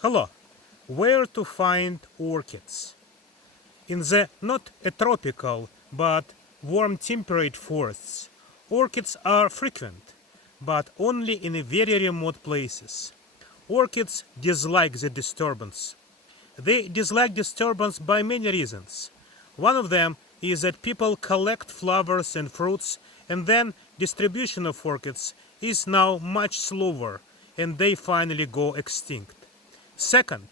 Hello. Where to find orchids? In the not a tropical but warm temperate forests, orchids are frequent, but only in very remote places. Orchids dislike the disturbance. They dislike disturbance by many reasons. One of them is that people collect flowers and fruits, and then distribution of orchids is now much slower, and they finally go extinct. Second,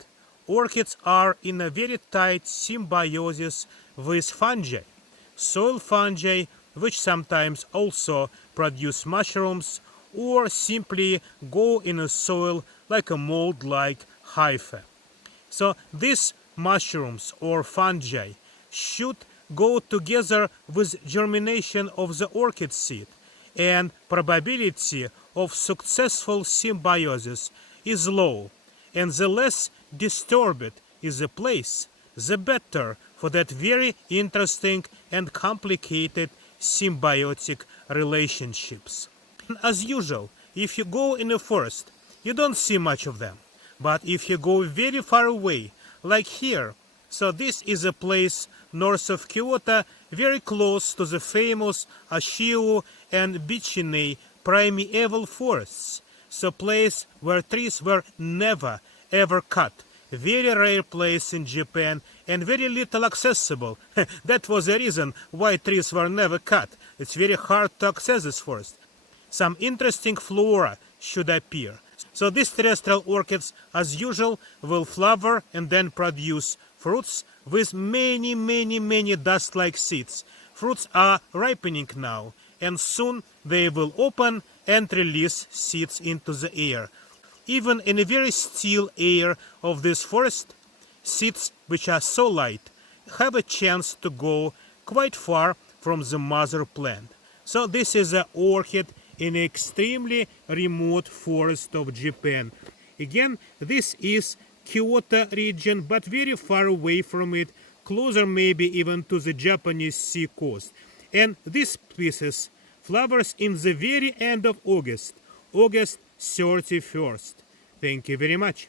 orchids are in a very tight symbiosis with fungi, soil fungi, which sometimes also produce mushrooms or simply go in a soil like a mold like hyphae. So these mushrooms or fungi should go together with germination of the orchid seed, and probability of successful symbiosis is low, and the less disturbed is the place, the better for that very interesting and complicated symbiotic relationships. As usual, if you go in a forest, you don't see much of them. But if you go very far away, like here, so this is a place north of Kyoto, very close to the famous Ashio and Bichine primeval forests. So place where trees were never ever cut. Very rare place in Japan and very little accessible. That was the reason why trees were never cut. It's very hard to access this forest. Some interesting flora should appear. So these terrestrial orchids, as usual, will flower and then produce fruits with many dust-like seeds. Fruits are ripening now, and soon they will open and release seeds into the air. Even in a very still air of this forest, seeds which are so light have a chance to go quite far from the mother plant. So this is an orchid in an extremely remote forest of Japan. Again, this is Kyoto region, but very far away from it, closer maybe even to the Japanese sea coast. And this species flowers in the very end of August, August 31st. Thank you very much.